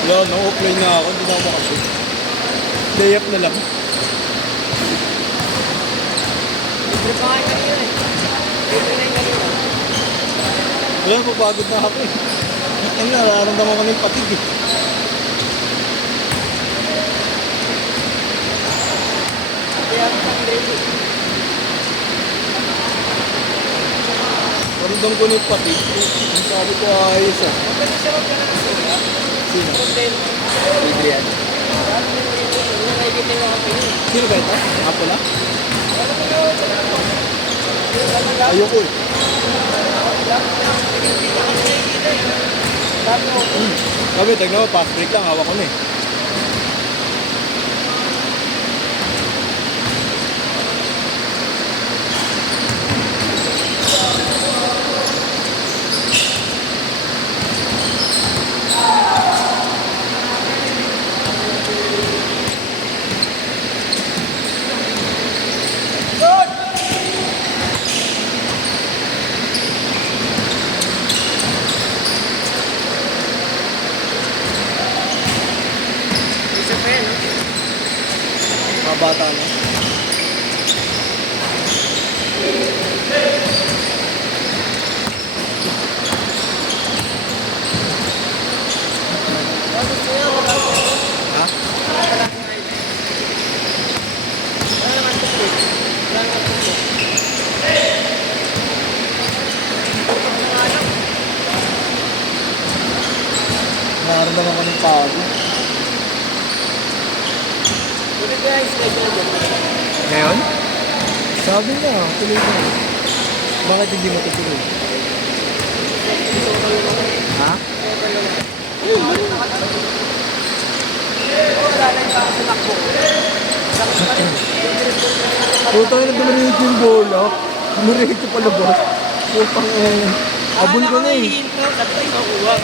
Wala, na-offline nga ako. Hindi na ako makashoot. Day up na lang. Libre pa kayo kanina eh. Libre na yung kanina. Wala, papagod na ako eh. Ang nararamdaman ko na yung patig eh. Kaya ako pang libre. Ramdam ko na yung patig. Ang sabi ko ayos ah. Pwede siya magkaroon ng soda. Sino? Hotel. Libre yan. Ano yung libre? Yung kaibigan mo ako yun. Sino ba ito? Ako lang? Ano ko yun? Ayoko eh. Sabi, tagnan mo, fast break lang. Hawak ko na eh. Isa pa yan. Mga bata na. Gusto niya, wala ko. Ha? Wala naman tukod. Wala naman tukod. Nararamdaman ko ng pagod. Pwede ba yung schedule dyan? Ngayon? Sabi niya, tuloy na. Bakit hindi mo tutuloy? Gusto ko kayo naman. Ha? Wala na yung baka sa takbo. Sakit pa rin. Puta na dumiretso yung bola. Dumiretso palabas. Putang abol ko na eh. Hinto, sabi tayo makuha.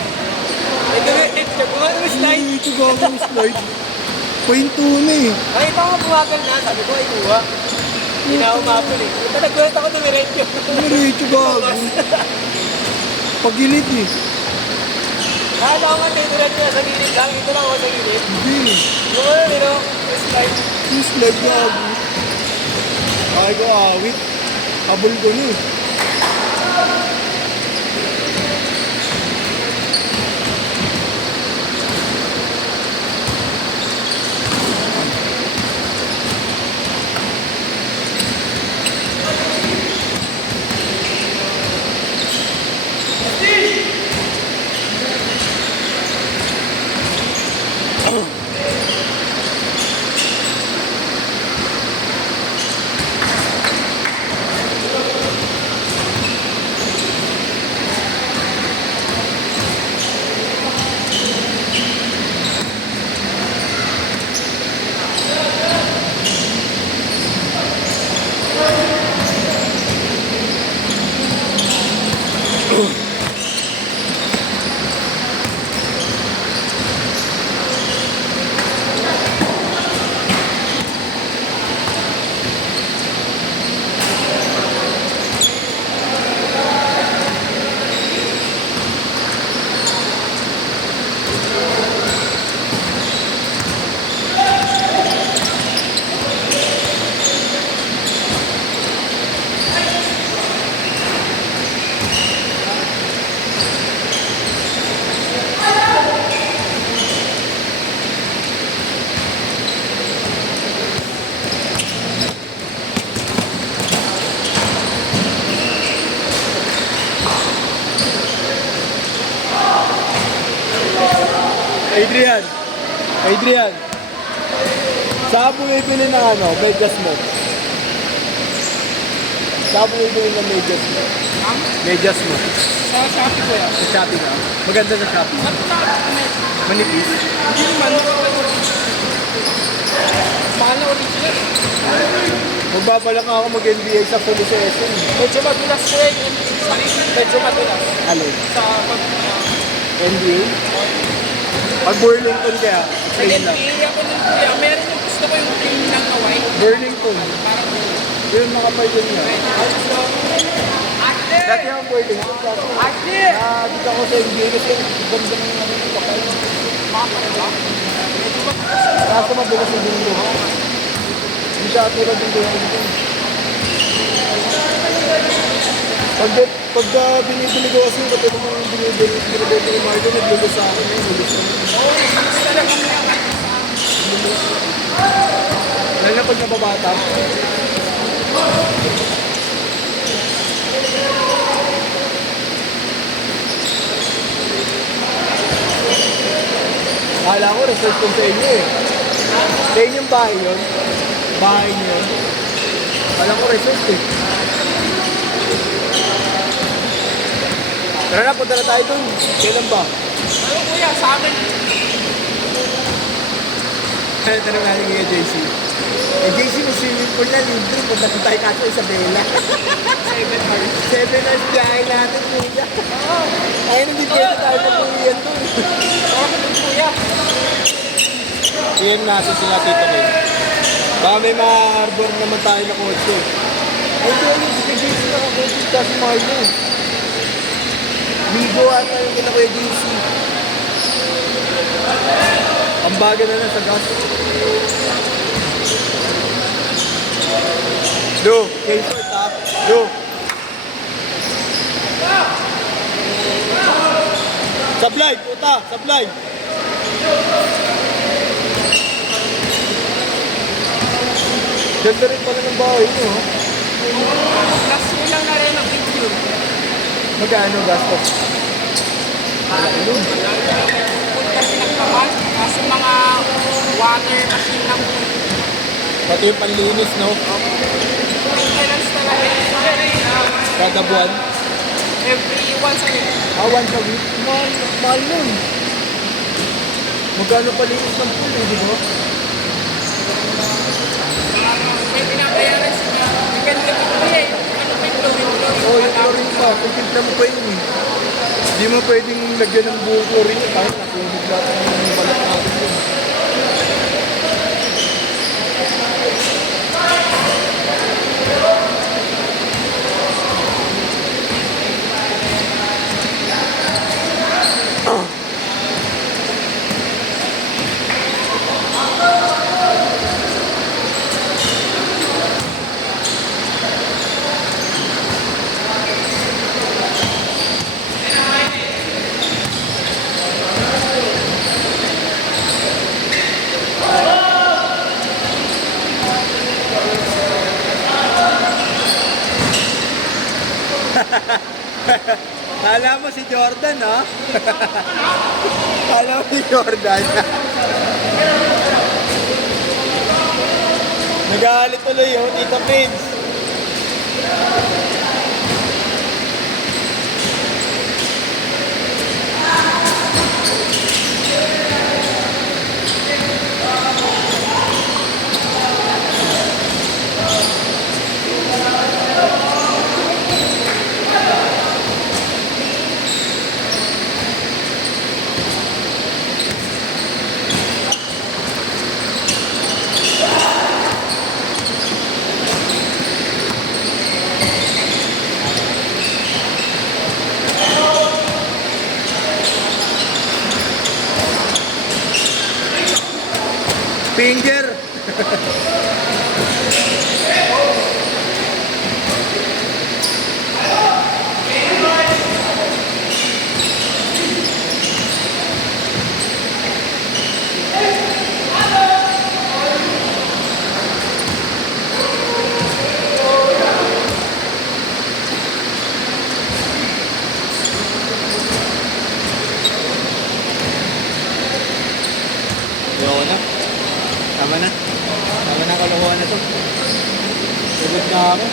Ay, gawin. Nakuha mo slide. Ito gagawin slide. Pahinto na eh. Nakita ko nga bumagal na. Sabi ko, ay kuha. Hindi na ako mapul eh. Ito nagkulat ako dumiretso. Dumiretso gagawin. Pagilid eh. Nakala ko nga dumiretso na sa gilid lang. Ito lang ako sa gilid. Hindi. Yung ano, you know, slide. Yung slide gagawin. Ay ko awit. Abol ko na eh. Adrian! Adrian! Saan bumibili ng ano, medyas mo? Saan bumibili ng medyas mo? Medyas mo. Sa Shopee ko yan. Sa Shopee ka? Maganda sa Shopee. Manipis? Hindi naman. Mahal na original. Magbabalak ako mag-NBA sa Full Session. Medyo madulas ko eh. Medyo madulas. Alin? Sa NBA? Pag Burlington kaya, explain lang. NBA ako nun kuya. Meron yung gusto ko yung team ng Hawaii. Burlington. Parang Yun makapal yun nga. Ate! Dati ang Burlington. Ate! Dito ako sa NBA kasi ganda ng ano, kapal. Kaso mabukas yung dulo. Hindi siya tulad yung dulo dito. Pag binibili ko kasi, pati naman binibili ko Marco, naglulo sa akin yun. Oo, mas talaga niya. Lalo na pag nababata. Akala ko, resort ko sa inyo eh. Sa inyong bahay yun. Bahay niyo yun. Akala ko resort eh. Tara na, punta na tayo dun. Kailan ba? Ano kuya, sa amin. Kaya tanong natin kay JC. Eh JC, may swimming pool na libre. Punta na tayo kaso Isabela. 7 hours. 7 hours biyahe natin, kuya. Ayun, hindi pwede tayo pag-uwian dun. Bakit yung kuya? PM natin sila Tito Ken. Baka may ma-harbor naman tayo na kotse. Ay, ito yung si JC nakakotse kasi Marlo. Ligo ata yung kina Kuya JC. Ang baga na lang sa gas. Do, K-Fort ha. Do. Sablay, puta, sablay. Ganda rin pala ng bahay niyo, ha? Last year lang na rin ang video. Magkano gastos? Food kasi nagkaman. Kasi mga water machine lang. Pati yung panlinis, no? Maintenance talaga yun. Kada buwan. Every once a week. Once a week? Mahal nun. Magkano palinis ng pool, eh, di ba? May binabayaran sila. Depende ko kuya yung ano may chlorine. Oo, yung chlorine pa. Kung timpla mo pa yun, eh. Hindi mo pwedeng lagyan ng buong chlorine. Parang nakunig lahat ng balat natin yun. Kala mo si Jordan, ha? Kala mo si Jordan. Nagalit tuloy, oh, Tito Prince. Finger. Ayoko na. Tama na. Tama na kalokohan na to. Pagod na ako.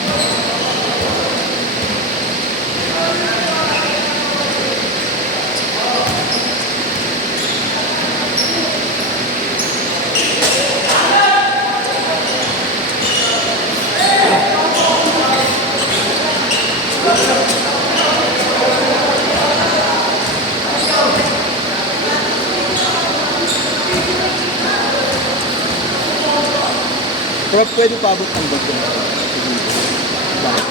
Pero pwede paabot ng bagyo. Bakit?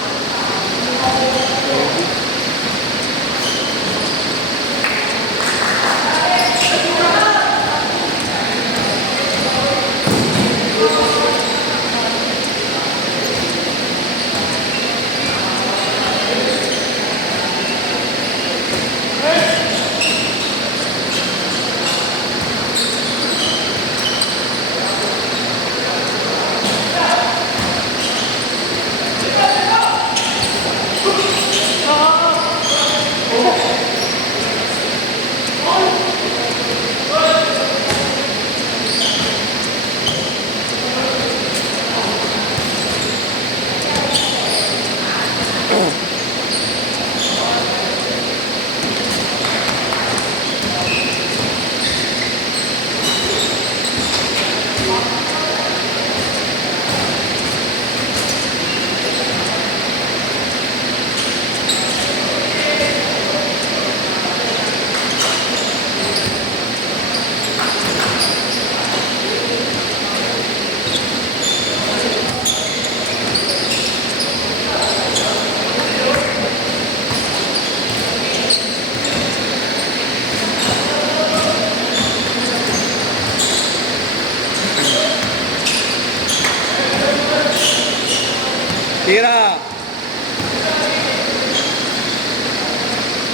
Tira!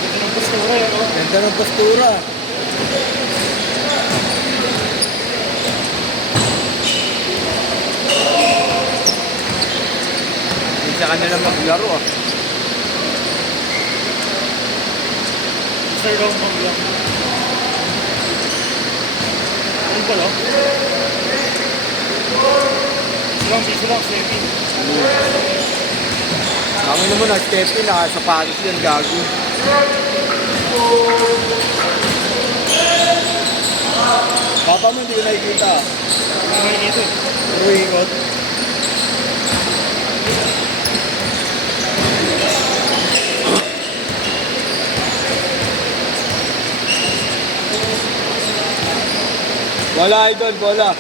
Ganda ng postura yun, oh. Ganda ng postura. Hindi sa kanila maglaro ah. Sir lang lang. Ano ba, no? Piso lang, 7. Kami naman na Steffi, nakasapatos yan, gago. Papa mo hindi ko nakikita. May dito eh. Puro ikot. Bola, idol, bola.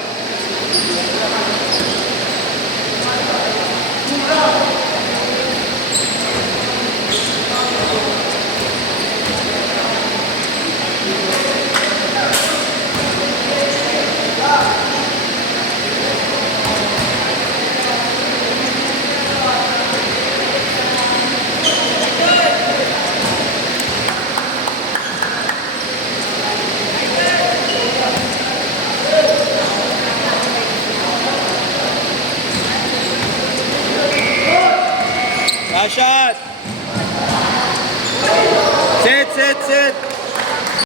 Last shot! Sit, sit, sit!